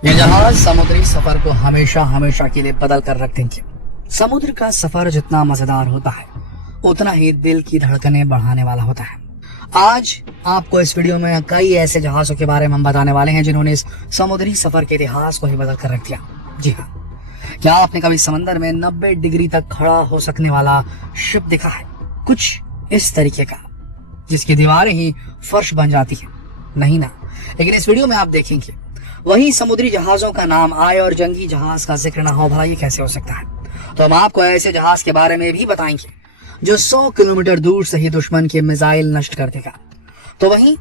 ये जहाज समुद्री सफर को हमेशा हमेशा के लिए बदल कर रख देंगे। समुद्र का सफर जितना मजेदार होता है उतना ही दिल की धड़कनें बढ़ाने वाला होता है। आज आपको इस वीडियो में कई ऐसे जहाजों के बारे में हम बताने वाले हैं जिन्होंने इस समुद्री सफर के इतिहास को ही बदल कर रख दिया। जी हाँ, क्या आपने कभी समंदर में 90 डिग्री तक खड़ा हो सकने वाला शिप देखा है? कुछ इस तरीके का, जिसकी दीवारें ही फर्श बन जाती है? नहीं ना, लेकिन इस वीडियो में आप देखेंगे वही समुद्री जहाजों का नाम आए और जंगी जहाज का जिक्र ना हो। भला ये कैसे हो सकता है? तो हम आपको ऐसे जहाज के बारे में भी बताएंगे जो 100 किलोमीटर दूर से ही दुश्मन के मिसाइल नष्ट कर देगा। तो वहीं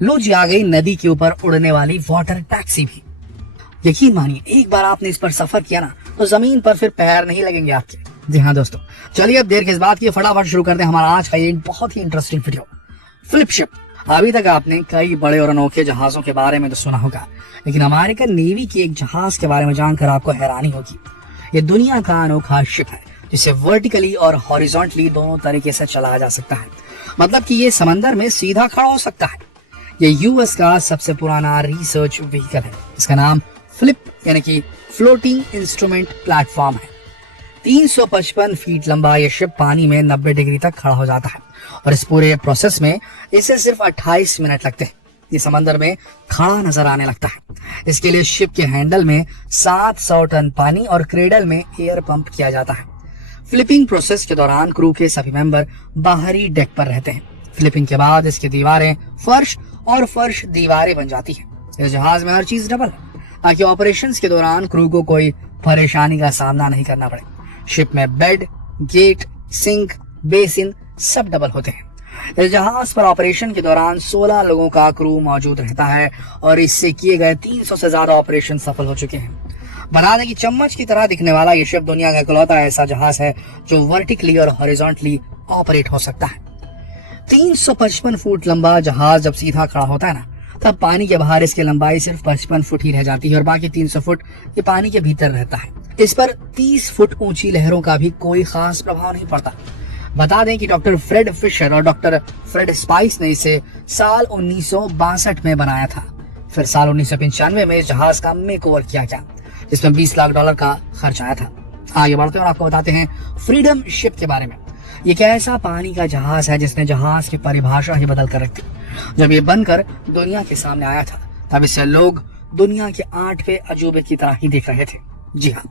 लुझ आ गई नदी के ऊपर उड़ने वाली वाटर टैक्सी भी। यकीन मानिए, एक बार आपने इस पर सफर किया ना तो जमीन पर फिर पैर नहीं लगेंगे आपके। जी हाँ दोस्तों, चलिए अब देर किस बात की, फटाफट शुरू करते हैं हमारा आज का ये बहुत ही इंटरेस्टिंग वीडियो। Flip ship. अभी तक आपने कई बड़े और अनोखे जहाजों के बारे में तो सुना होगा, लेकिन अमेरिकन नेवी के एक जहाज के बारे में जानकर आपको हैरानी होगी। ये दुनिया का अनोखा शिप है जिसे वर्टिकली और हॉरिजॉन्टली दोनों तरीके से चलाया जा सकता है। मतलब कि ये समंदर में सीधा खड़ा हो सकता है। ये यूएस का सबसे पुराना रिसर्च व्हीकल है। इसका नाम फ्लिप यानी कि फ्लोटिंग इंस्ट्रूमेंट प्लेटफॉर्म है। 355 फीट लंबा ये शिप पानी में 90 डिग्री तक खड़ा हो जाता है और इस पूरे प्रोसेस में इसे सिर्फ 28 मिनट लगते हैं। ये समंदर में खड़ा नजर आने लगता है। इसके लिए शिप के हैंडल में 700 टन पानी और क्रेडल में एयर पंप किया जाता है। फ्लिपिंग प्रोसेस के दौरान क्रू के सभी मेंबर बाहरी डेक पर रहते हैं। फ्लिपिंग के बाद इसकी दीवारें फर्श और फर्श दीवारें बन जाती है। इस जहाज में हर चीज डबल है ताकि ऑपरेशंस के दौरान क्रू को कोई परेशानी का सामना नहीं करना पड़े। शिप में बेड, गेट, सिंक, बेसिन सब डबल होते हैं। इस जहाज पर ऑपरेशन के दौरान 16 लोगों का क्रू मौजूद रहता है और इससे किए गए 300 से ज्यादा ऑपरेशन सफल हो चुके हैं। बता दें कि चम्मच की तरह दिखने वाला ये शिप दुनिया का इकलौता ऐसा जहाज है जो वर्टिकली और हॉरिजॉन्टली ऑपरेट हो सकता है। 355 फुट लंबा जहाज जब सीधा खड़ा होता है ना, तब पानी के बाहर इसकी लंबाई सिर्फ 55 फुट ही रह जाती है और बाकी 300 फुट ये पानी के भीतर रहता है। इस पर 30 फुट ऊंची लहरों का भी कोई खास प्रभाव नहीं पड़ता। बता दें कि डॉक्टर फ्रेड फिशर और डॉक्टर फ्रेड स्पाइस ने इसे साल 1962 में बनाया था। फिर साल 1995 में इस जहाज का मेकओवर किया गया, जिसमें $20 लाख का खर्च आया था। आगे बढ़ते हैं और आपको बताते हैं फ्रीडम शिप के बारे में। ये एक ऐसा पानी का जहाज है जिसने जहाज की परिभाषा ही बदल कर रख दी। जब ये बनकर दुनिया के सामने आया था तब इसे लोग दुनिया के 8वें अजूबे की तरह ही देख रहे थे। जी हाँ,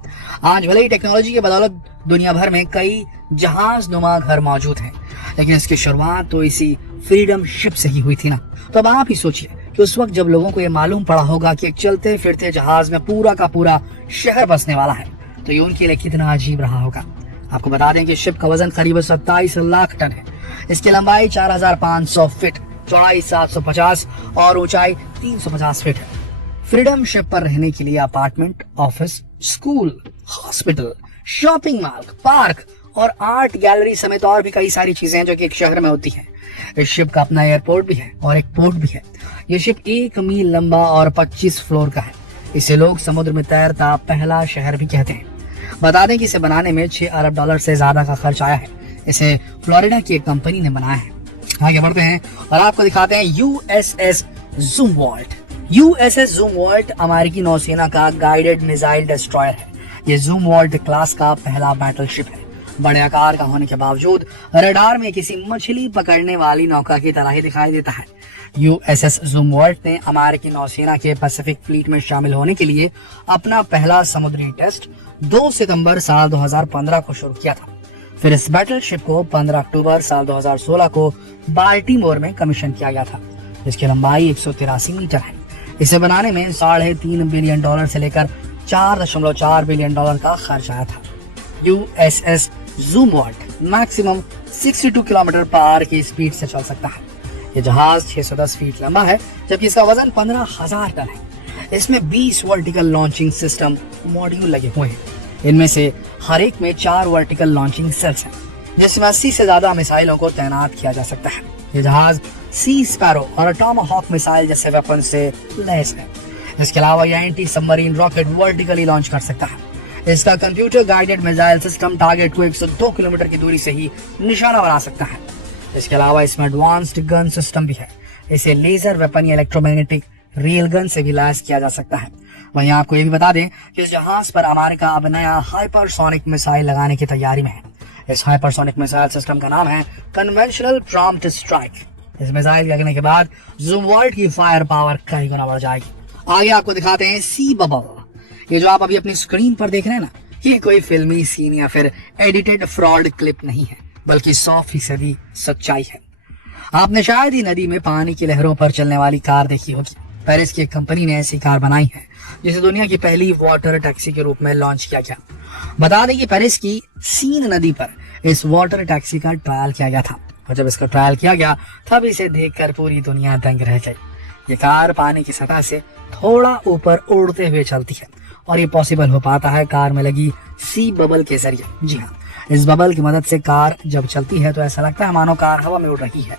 आज भले ही टेक्नोलॉजी के बदौलत दुनिया भर में कई जहाज नुमा घर मौजूद हैं, लेकिन इसकी शुरुआत तो इसी फ्रीडम शिप से ही हुई थी ना। तो अब आप ही सोचिए कि उस वक्त जब लोगों को ये मालूम पड़ा होगा कि एक चलते फिरते जहाज में पूरा का पूरा शहर बसने वाला है, तो ये उनके लिए कितना अजीब रहा होगा। आपको बता दें कि शिप का वजन करीब 27 लाख टन है। इसकी लंबाई 4500 फीट, चौड़ाई 750 और ऊंचाई 350 फीट है। फ्रीडम शिप पर रहने के लिए apartment, office, school, hospital, shopping mall, park और आर्ट गैलरी समेत और भी कई सारी चीजें हैं जो कि एक शहर में होती हैं। इस शिप का अपना एयरपोर्ट भी है और एक पोर्ट भी है। ये शिप 1 मील लंबा और 25 फ्लोर का है। इसे लोग समुद्र में तैरता पहला शहर भी कहते हैं। बता दें कि इसे बनाने में $6 अरब से ज्यादा का खर्च आया है। इसे फ्लोरिडा की एक कंपनी ने बनाया है। आगे बढ़ते हैं और आपको दिखाते हैं यूएसएस ज़ूमवॉल्ट। यूएसएस ज़ूमवॉल्ट अमेरिकी नौसेना का गाइडेड मिसाइल डिस्ट्रॉयर है। ये ज़ूमवॉल्ट क्लास का पहला बैटलशिप है। बड़े आकार का होने के बावजूद रडार में किसी मछली पकड़ने वाली नौका की तरह ही दिखाई देता है। यूएसएस ज़ूमवॉल्ट ने अमेरिकी नौसेना के पैसिफिक फ्लीट में शामिल होने के लिए अपना पहला समुद्री टेस्ट 2 सितंबर साल 2015 को शुरू किया था। फिर इस बैटलशिप को 15 अक्टूबर साल 2016 को बाल्टीमोर में कमीशन किया गया था, जिसकी लंबाई 183 मीटर है। इसे बनाने में $3.5 बिलियन से लेकर $4.4 बिलियन का खर्च आया था। USS Zumwalt maximum 62 kilometre per hour की स्पीड से चल सकता है। ये जहाज 610 फीट लंबा है, जबकि इसका वजन 15,000 टन है। इसमें 20 वर्टिकल लॉन्चिंग सिस्टम मॉड्यूल लगे हुए हैं। इनमें से हर एक में 4 वर्टिकल लॉन्चिंग सेल्स हैं, जिसमें 80 से ज्यादा मिसाइलों को तैनात किया जा सकता है। ये जहाज सी स्पैरो और टॉमाहॉक मिसाइल जैसे वेपन से लैस है। इसके अलावा यह anti submarine rocket vertically launch कर सकता है। इसका computer guided missile system target को 102 किलोमीटर की दूरी से ही निशाना बना सकता है। इसके अलावा इसमें एडवांस्ड गन सिस्टम भी है। इसे लेजर वेपन या इलेक्ट्रोमैग्नेटिक रेल गन से भी लैस किया जा सकता है। वहीं आपको ये भी बता दें कि इस जहाज पर अमेरिका अब नया हाइपरसोनिक मिसाइल लगाने की तैयारी में है। इस हाइपरसोनिक मिसाइल सिस्टम का नाम है कन्वेंशनल प्रॉम्प्ट स्ट्राइक। इस मिसाइल लगने के बाद ज़ुमवर्ल्ड की फायर पावर कई गुना बढ़ जाएगी। आगे आपको दिखाते हैं सी बबल। ये जो आप अभी अपनी स्क्रीन पर देख रहे हैं ना, ये कोई फिल्मी सीन या फिर एडिटेड फ्रॉड क्लिप नहीं है, बल्कि 100% सच्चाई है। आपने शायद ही नदी में पानी की लहरों पर चलने वाली कार देखी होगी। पेरिस की एक कंपनी ने ऐसी कार बनाई है जिसे दुनिया की पहली वाटर टैक्सी के रूप में लॉन्च किया गया। बता दें कि पेरिस की सीन नदी पर इस वाटर टैक्सी का ट्रायल किया गया था, और जब इसका ट्रायल किया गया तब इसे देखकर पूरी दुनिया दंग रह गई। ये कार पानी की सतह से थोड़ा ऊपर उड़ते हुए चलती है, और ये पॉसिबल हो पाता है कार में लगी सी बबल के जरिए। जी हाँ, इस बबल की मदद से कार जब चलती है तो ऐसा लगता है मानो कार हवा में उड़ रही है।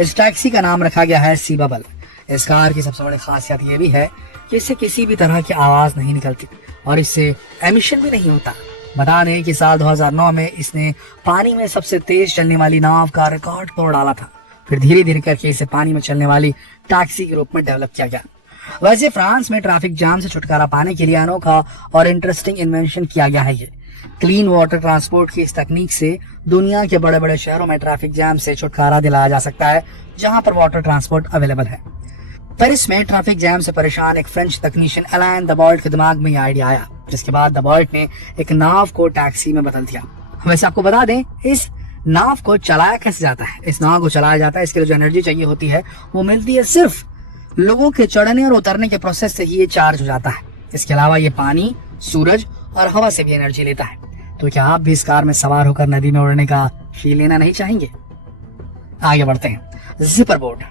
इस टैक्सी का नाम रखा गया है सी बबल। इस कार की सबसे बड़ी खासियत ये भी है कि इससे किसी भी तरह की आवाज नहीं निकलती और इससे एमिशन भी नहीं होता। बता दें कि साल 2009 में इसने पानी में सबसे तेज चलने वाली नाव का रिकॉर्ड तोड़ डाला था। फिर धीरे धीरे करके इसे पानी में चलने वाली टैक्सी के रूप में डेवलप किया गया। वैसे फ्रांस में ट्रैफिक जाम से छुटकारा पाने के लिए अनोखा और इंटरेस्टिंग इन्वेंशन किया गया है। ये क्लीन वाटर ट्रांसपोर्ट की इस तकनीक से दुनिया के बड़े बड़े शहरों में ट्रैफिक जाम से छुटकारा दिलाया जा सकता है, जहां पर वाटर ट्रांसपोर्ट अवेलेबल है। पेरिस में ट्रैफिक जैम से परेशान एक फ्रेंच तकनीशियन एलान दबॉल्ट के दिमाग में यह आइडिया आया, जिसके बाद दबॉल्ट ने एक नाव को टैक्सी में बदल दिया। वैसे आपको बता दें, इस नाव को चलाया कैसे जाता है। इस नाव को चलाया जाता है, इसके लिए जो एनर्जी चाहिए होती है वो मिलती है सिर्फ लोगों के चढ़ने और उतरने के प्रोसेस से ही ये चार्ज हो जाता है। इसके अलावा ये पानी, सूरज और हवा से भी एनर्जी लेता है। तो क्या आप भी इस कार में सवार होकर नदी में उड़ने का फील लेना नहीं चाहेंगे? आगे बढ़ते हैं। Zipper boat.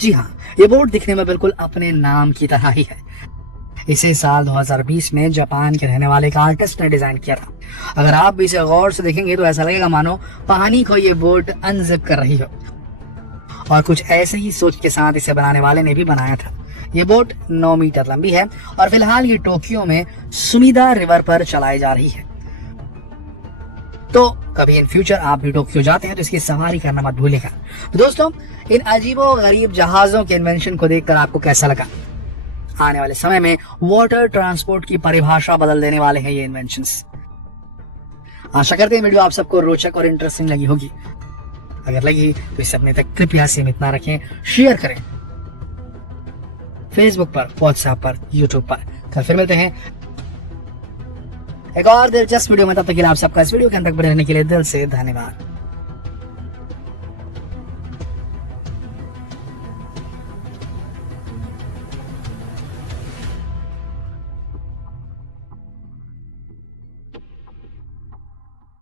जी हाँ, ये बोट दिखने में बिल्कुल अपने नाम की तरह ही है। इसे साल 2020 में जापान के रहने वाले एक आर्टिस्ट ने डिजाइन किया था। अगर आप भी इसे गौर से देखेंगे तो ऐसा लगेगा मानो पानी को ये बोट अनजिप कर रही हो। और कुछ ऐसे ही सोच के साथ इसे बनाने वाले ने भी बनाया था। ये बोट 9 मीटर लंबी है और फिलहाल ये टोक्यो में सुमिदा रिवर पर चलाई जा रही है। तो कभी इन फ्यूचर आप भी टोक्यो जाते हैं तो इसकी सवारी करना मत भूलिएगा। तो दोस्तों, इन अजीबो गरीब जहाजों के इन्वेंशन को देखकर आपको कैसा लगा? आने वाले समय में वाटर ट्रांसपोर्ट की परिभाषा बदल देने वाले हैं ये इन्वेंशंस। आशा करते हैं वीडियो आप सबको रोचक और इंटरेस्टिंग लगी होगी। अगर लगी तो इसे अपने तक कृपया सीमित ना रखें, शेयर करें फेसबुक पर, व्हाट्सएप पर, यूट्यूब पर। कल फिर मिलते हैं एक और दिलचस्प वीडियो में। तब तक के लिए आप सबका इस वीडियो के अंत तक बने रहने के लिए दिल से धन्यवाद।